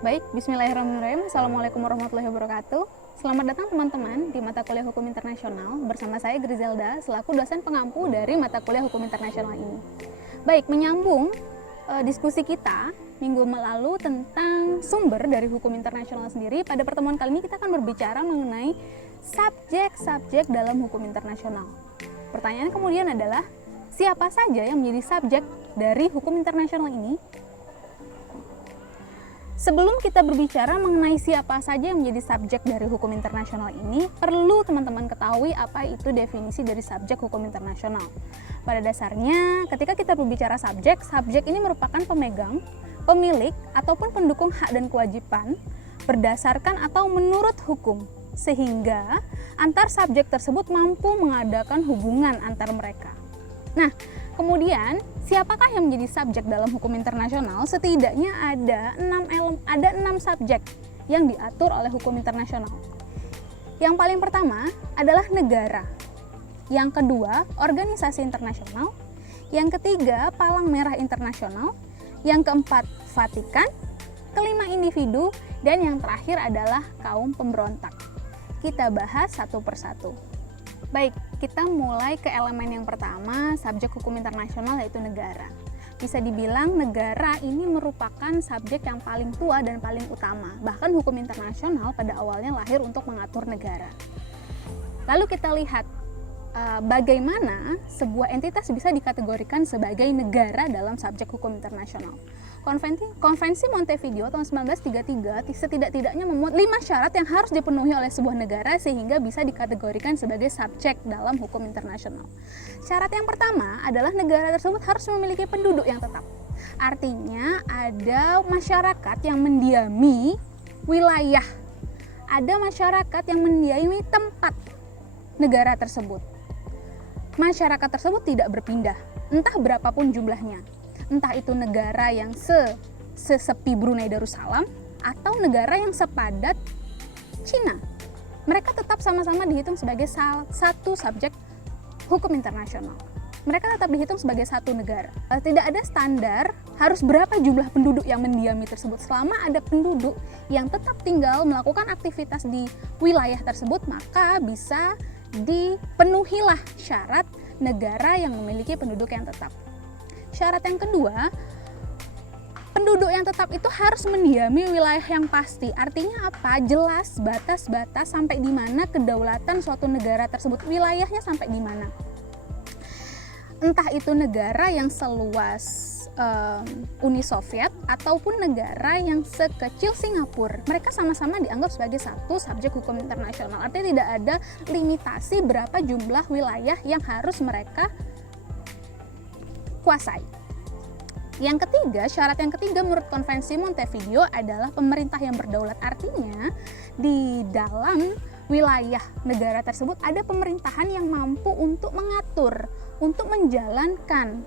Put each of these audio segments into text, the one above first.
Baik, bismillahirrahmanirrahim. Assalamualaikum warahmatullahi wabarakatuh. Selamat datang teman-teman di mata kuliah Hukum Internasional bersama saya Grizelda selaku dosen pengampu dari mata kuliah Hukum Internasional ini. Baik, menyambung diskusi kita minggu lalu tentang sumber dari hukum internasional sendiri. Pada pertemuan kali ini kita akan berbicara mengenai subjek-subjek dalam hukum internasional. Pertanyaan kemudian adalah, siapa saja yang menjadi subjek dari hukum internasional ini? Sebelum kita berbicara mengenai siapa saja yang menjadi subjek dari hukum internasional ini, perlu teman-teman ketahui apa itu definisi dari subjek hukum internasional. Pada dasarnya, ketika kita berbicara subjek, subjek ini merupakan pemegang, pemilik, ataupun pendukung hak dan kewajiban berdasarkan atau menurut hukum, sehingga antar subjek tersebut mampu mengadakan hubungan antar mereka. Nah, kemudian siapakah yang menjadi subjek dalam hukum internasional? Setidaknya ada 6 subjek yang diatur oleh hukum internasional. Yang paling pertama adalah negara. Yang kedua, organisasi internasional. Yang ketiga, Palang Merah Internasional. Yang keempat, Vatikan. Kelima, individu. Dan yang terakhir adalah kaum pemberontak. Kita bahas satu persatu. Baik, kita mulai ke elemen yang pertama, subjek hukum internasional, yaitu negara. Bisa dibilang negara ini merupakan subjek yang paling tua dan paling utama. Bahkan hukum internasional pada awalnya lahir untuk mengatur negara. Lalu kita lihat bagaimana sebuah entitas bisa dikategorikan sebagai negara dalam subjek hukum internasional. Konvensi Montevideo tahun 1933 setidak-tidaknya memuat 5 syarat yang harus dipenuhi oleh sebuah negara sehingga bisa dikategorikan sebagai subjek dalam hukum internasional. Syarat yang pertama adalah negara tersebut harus memiliki penduduk yang tetap. Artinya ada masyarakat yang mendiami wilayah, ada masyarakat yang mendiami tempat negara tersebut. Masyarakat tersebut tidak berpindah, entah berapapun jumlahnya. Entah itu negara yang sesepi Brunei Darussalam atau negara yang sepadat Cina. Mereka tetap sama-sama dihitung sebagai satu subjek hukum internasional. Mereka tetap dihitung sebagai satu negara. Tidak ada standar harus berapa jumlah penduduk yang mendiami tersebut. Selama ada penduduk yang tetap tinggal melakukan aktivitas di wilayah tersebut, maka bisa dipenuhilah syarat negara yang memiliki penduduk yang tetap. Syarat yang kedua, penduduk yang tetap itu harus mendiami wilayah yang pasti. Artinya apa? Jelas batas-batas sampai di mana kedaulatan suatu negara tersebut, wilayahnya sampai di mana. Entah itu negara yang seluas Uni Soviet ataupun negara yang sekecil Singapura. Mereka sama-sama dianggap sebagai satu subjek hukum internasional. Artinya tidak ada limitasi berapa jumlah wilayah yang harus mereka kuasai. Yang ketiga, syarat yang ketiga menurut Konvensi Montevideo adalah pemerintah yang berdaulat. Artinya di dalam wilayah negara tersebut ada pemerintahan yang mampu untuk mengatur, untuk menjalankan,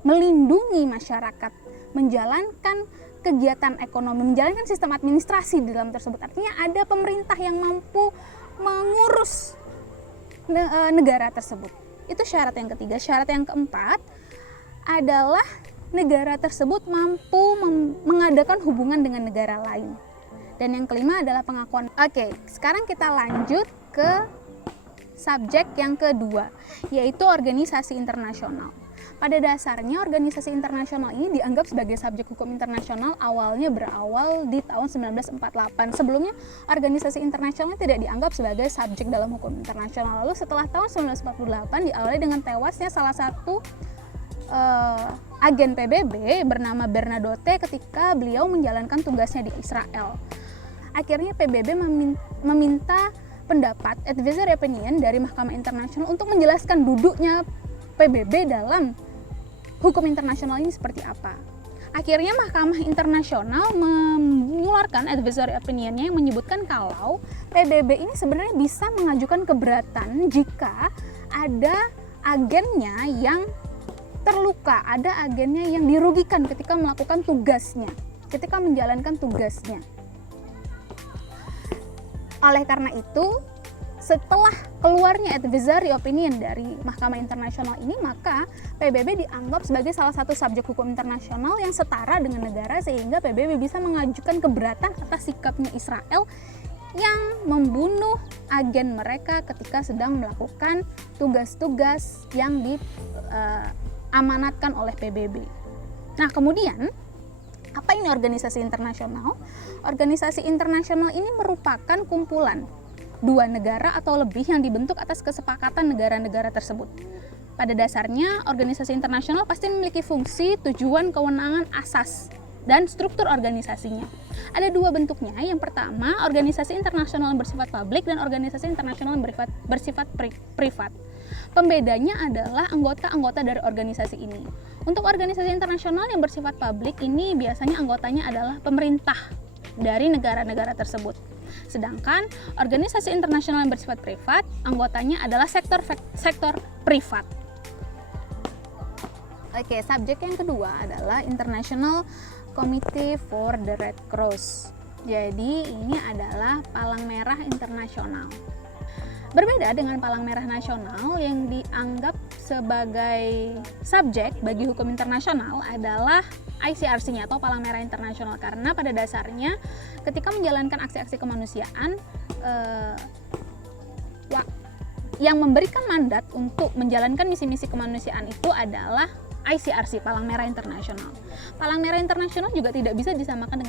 melindungi masyarakat, menjalankan kegiatan ekonomi, menjalankan sistem administrasi di dalam tersebut. Artinya ada pemerintah yang mampu mengurus negara tersebut. Itu syarat yang ketiga. Syarat yang keempat adalah negara tersebut mampu mengadakan hubungan dengan negara lain. Dan yang kelima adalah pengakuan. Oke, sekarang kita lanjut ke subjek yang kedua, yaitu organisasi internasional. Pada dasarnya organisasi internasional ini dianggap sebagai subjek hukum internasional awalnya berawal di tahun 1948. Sebelumnya organisasi internasional tidak dianggap sebagai subjek dalam hukum internasional. Lalu setelah tahun 1948 diawali dengan tewasnya salah satu agen PBB bernama Bernadotte ketika beliau menjalankan tugasnya di Israel. Akhirnya PBB meminta pendapat advisory opinion dari Mahkamah Internasional untuk menjelaskan duduknya PBB dalam hukum internasional ini seperti apa. Akhirnya Mahkamah Internasional mengeluarkan advisory opinion-nya yang menyebutkan kalau PBB ini sebenarnya bisa mengajukan keberatan jika ada agennya yang terluka, ada agennya yang dirugikan ketika melakukan tugasnya, ketika menjalankan tugasnya. Oleh karena itu, setelah keluarnya advisory opinion dari Mahkamah Internasional ini, maka PBB dianggap sebagai salah satu subjek hukum internasional yang setara dengan negara, sehingga PBB bisa mengajukan keberatan atas sikapnya Israel yang membunuh agen mereka ketika sedang melakukan tugas-tugas yang diamanatkan oleh PBB. Nah, kemudian apa ini organisasi internasional? Organisasi internasional ini merupakan kumpulan dua negara atau lebih yang dibentuk atas kesepakatan negara-negara tersebut. Pada dasarnya, organisasi internasional pasti memiliki fungsi, tujuan, kewenangan, asas, dan struktur organisasinya. Ada dua bentuknya. Yang pertama, organisasi internasional yang bersifat publik dan organisasi internasional yang bersifat privat. Pembedanya adalah anggota-anggota dari organisasi ini. Untuk organisasi internasional yang bersifat publik ini biasanya anggotanya adalah pemerintah dari negara-negara tersebut. Sedangkan organisasi internasional yang bersifat privat, anggotanya adalah sektor privat. Oke, subjek yang kedua adalah International Committee for the Red Cross. Jadi ini adalah Palang Merah Internasional. Berbeda dengan Palang Merah Nasional yang dianggap sebagai subjek bagi hukum internasional adalah ICRC-nya atau Palang Merah Internasional, karena pada dasarnya ketika menjalankan aksi-aksi kemanusiaan yang memberikan mandat untuk menjalankan misi-misi kemanusiaan itu adalah ICRC, Palang Merah Internasional. Palang Merah Internasional juga tidak bisa disamakan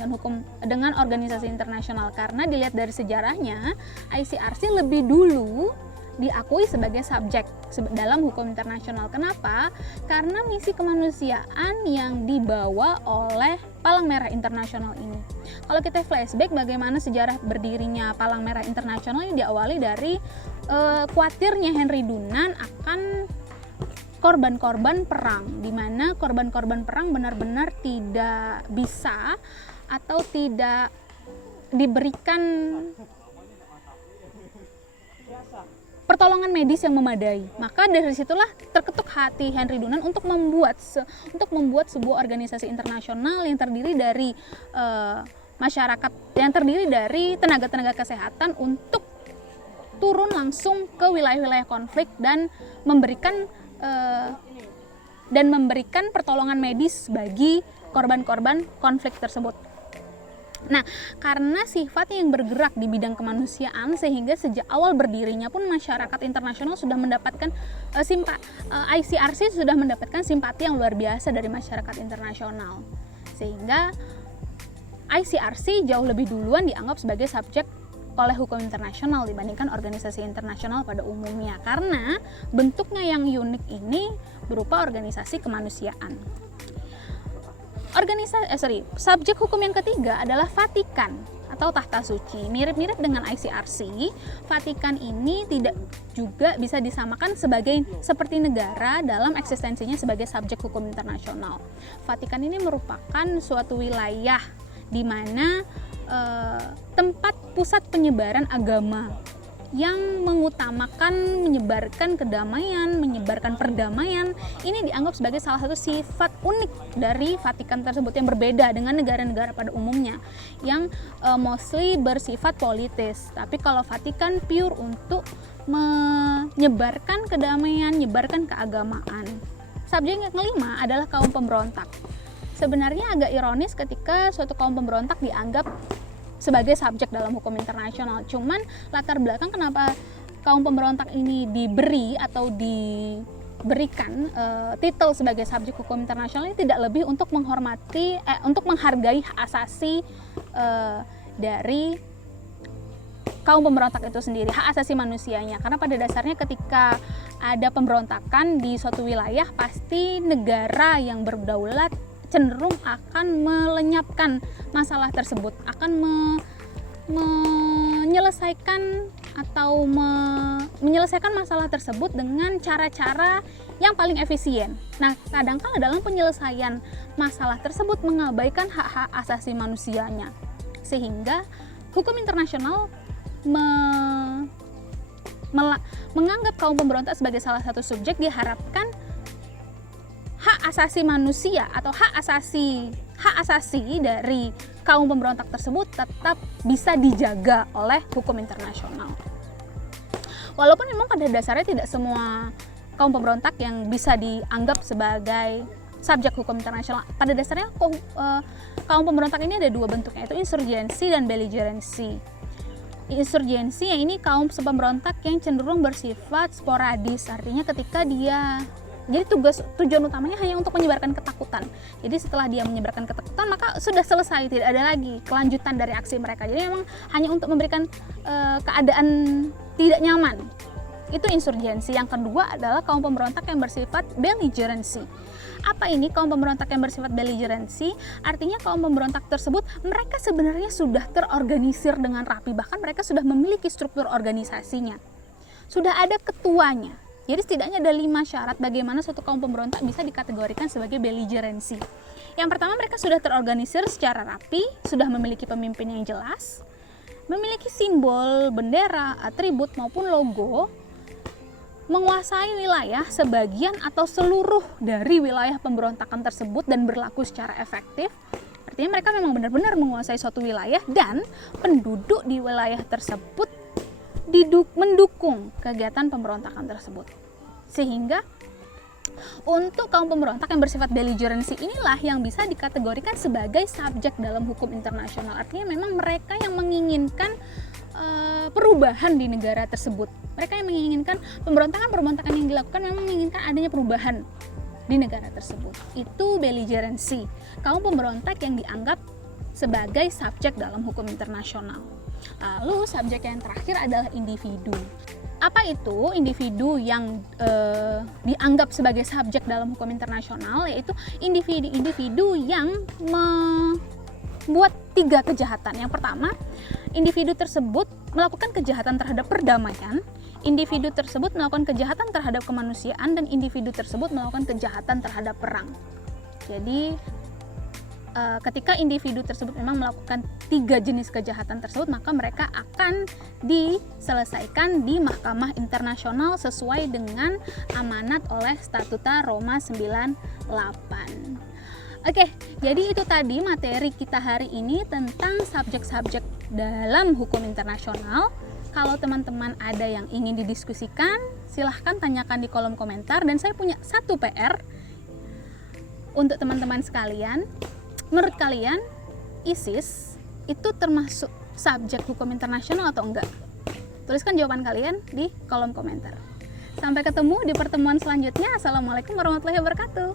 dengan organisasi internasional, karena dilihat dari sejarahnya ICRC lebih dulu diakui sebagai subjek dalam hukum internasional. Kenapa? Karena misi kemanusiaan yang dibawa oleh Palang Merah Internasional ini. Kalau kita flashback bagaimana sejarah berdirinya Palang Merah Internasional, ini diawali dari khawatirnya Henry Dunant akan korban-korban perang, di mana korban-korban perang benar-benar tidak bisa atau tidak diberikan pertolongan medis yang memadai. Maka dari situlah terketuk hati Henry Dunant untuk membuat sebuah organisasi internasional yang terdiri dari masyarakat, yang terdiri dari tenaga-tenaga kesehatan untuk turun langsung ke wilayah-wilayah konflik dan memberikan pertolongan medis bagi korban-korban konflik tersebut. Nah, karena sifatnya yang bergerak di bidang kemanusiaan, sehingga sejak awal berdirinya pun masyarakat internasional sudah mendapatkan ICRC sudah mendapatkan simpati yang luar biasa dari masyarakat internasional, sehingga ICRC jauh lebih duluan dianggap sebagai subjek oleh hukum internasional dibandingkan organisasi internasional pada umumnya, karena bentuknya yang unik ini berupa organisasi kemanusiaan. Subjek hukum yang ketiga adalah Vatikan atau Tahta Suci. Mirip-mirip dengan ICRC, Vatikan ini tidak juga bisa disamakan seperti negara dalam eksistensinya sebagai subjek hukum internasional. Vatikan ini merupakan suatu wilayah di mana tempat pusat penyebaran agama yang mengutamakan menyebarkan kedamaian, menyebarkan perdamaian. Ini dianggap sebagai salah satu sifat unik dari Vatikan tersebut yang berbeda dengan negara-negara pada umumnya yang mostly bersifat politis. Tapi kalau Vatikan pure untuk menyebarkan kedamaian, menyebarkan keagamaan. Subjek yang kelima adalah kaum pemberontak. Sebenarnya agak ironis ketika suatu kaum pemberontak dianggap sebagai subjek dalam hukum internasional. Cuman latar belakang kenapa kaum pemberontak ini diberi atau diberikan titel sebagai subjek hukum internasional ini tidak lebih untuk menghargai hak asasi dari kaum pemberontak itu sendiri, hak asasi manusianya. Karena pada dasarnya ketika ada pemberontakan di suatu wilayah, pasti negara yang berdaulat cenderung akan melenyapkan masalah tersebut, akan menyelesaikan masalah tersebut dengan cara-cara yang paling efisien. Nah, kadang-kala dalam penyelesaian masalah tersebut mengabaikan hak-hak asasi manusianya, sehingga hukum internasional menganggap kaum pemberontak sebagai salah satu subjek. Diharapkan hak asasi manusia atau hak asasi dari kaum pemberontak tersebut tetap bisa dijaga oleh hukum internasional. Walaupun memang pada dasarnya tidak semua kaum pemberontak yang bisa dianggap sebagai subjek hukum internasional. Pada dasarnya kaum pemberontak ini ada dua bentuknya, yaitu insurgensi dan belligerency. Insurgensi yang ini kaum pemberontak yang cenderung bersifat sporadis, artinya ketika dia jadi tujuan utamanya hanya untuk menyebarkan ketakutan. Jadi setelah dia menyebarkan ketakutan maka sudah selesai, tidak ada lagi kelanjutan dari aksi mereka. Jadi memang hanya untuk memberikan keadaan tidak nyaman. Itu insurgensi. Yang kedua adalah kaum pemberontak yang bersifat belligerency. Apa ini kaum pemberontak yang bersifat belligerency? Artinya kaum pemberontak tersebut mereka sebenarnya sudah terorganisir dengan rapi, bahkan mereka sudah memiliki struktur organisasinya. Sudah ada ketuanya. Jadi setidaknya ada 5 syarat bagaimana suatu kaum pemberontak bisa dikategorikan sebagai belligerency. Yang pertama, mereka sudah terorganisir secara rapi, sudah memiliki pemimpin yang jelas, memiliki simbol, bendera, atribut maupun logo, menguasai wilayah sebagian atau seluruh dari wilayah pemberontakan tersebut dan berlaku secara efektif. Artinya mereka memang benar-benar menguasai suatu wilayah dan penduduk di wilayah tersebut mendukung kegiatan pemberontakan tersebut. Sehingga untuk kaum pemberontak yang bersifat belligerency inilah yang bisa dikategorikan sebagai subjek dalam hukum internasional. Artinya memang mereka yang menginginkan perubahan di negara tersebut. Mereka yang menginginkan pemberontakan yang dilakukan memang menginginkan adanya perubahan di negara tersebut. Itu belligerency, kaum pemberontak yang dianggap sebagai subjek dalam hukum internasional. Lalu subjek yang terakhir adalah individu. Apa itu individu yang dianggap sebagai subjek dalam hukum internasional? Yaitu individu-individu yang membuat 3 kejahatan. Yang pertama, individu tersebut melakukan kejahatan terhadap perdamaian, individu tersebut melakukan kejahatan terhadap kemanusiaan, dan individu tersebut melakukan kejahatan terhadap perang. Jadi ketika individu tersebut memang melakukan 3 jenis kejahatan tersebut, maka mereka akan diselesaikan di Mahkamah Internasional sesuai dengan amanat oleh Statuta Roma 98. Oke, jadi itu tadi materi kita hari ini tentang subjek-subjek dalam hukum internasional. Kalau teman-teman ada yang ingin didiskusikan, silahkan tanyakan di kolom komentar. Dan saya punya satu PR untuk teman-teman sekalian. Menurut kalian, ISIS itu termasuk subjek hukum internasional atau enggak? Tuliskan jawaban kalian di kolom komentar. Sampai ketemu di pertemuan selanjutnya. Assalamualaikum warahmatullahi wabarakatuh.